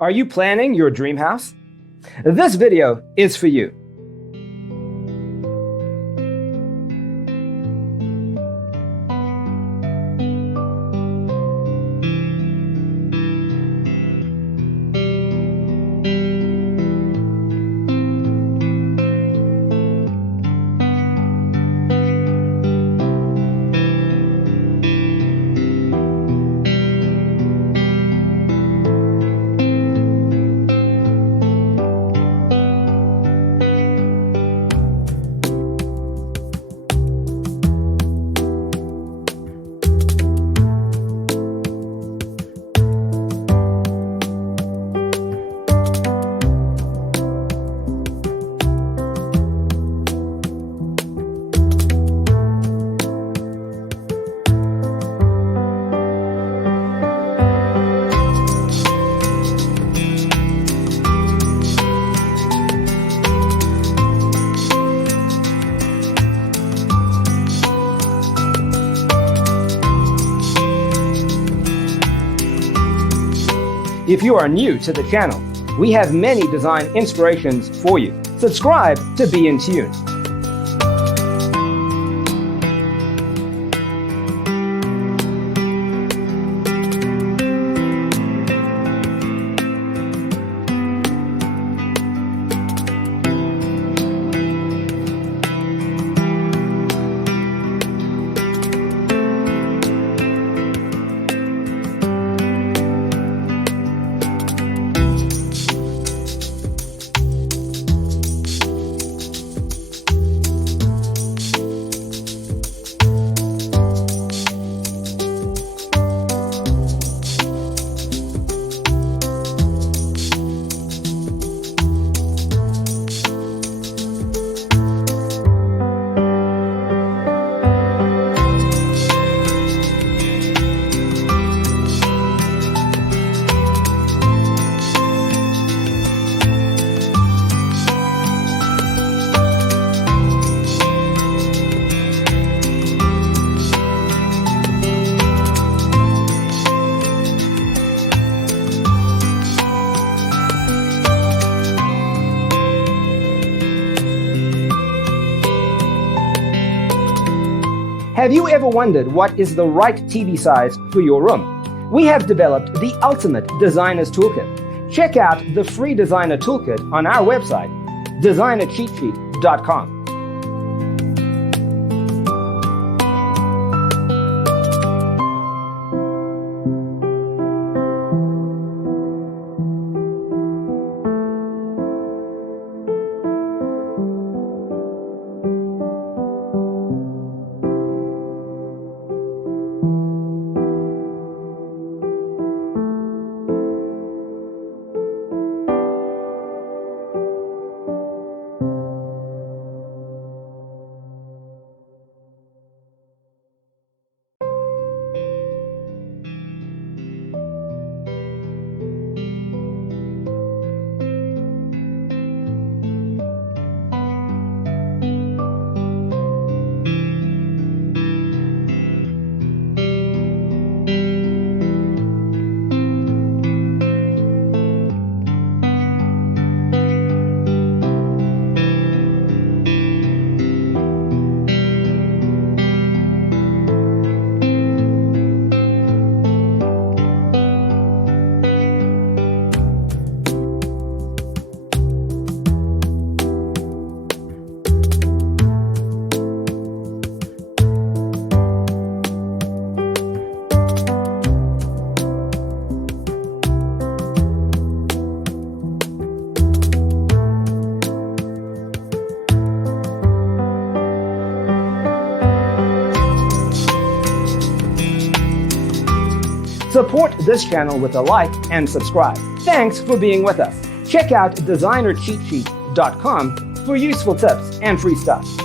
Are you planning your dream house? This video is for you. If you are new to the channel, we have many design inspirations for you. Subscribe to be in tune. Have you ever wondered what is the right TV size for your room? We have developed the ultimate designer's toolkit. Check out the free designer toolkit on our website, designercheatsheet.com. Support this channel with a like and subscribe. Thanks for being with us. Check out designercheatsheet.com for useful tips and free stuff.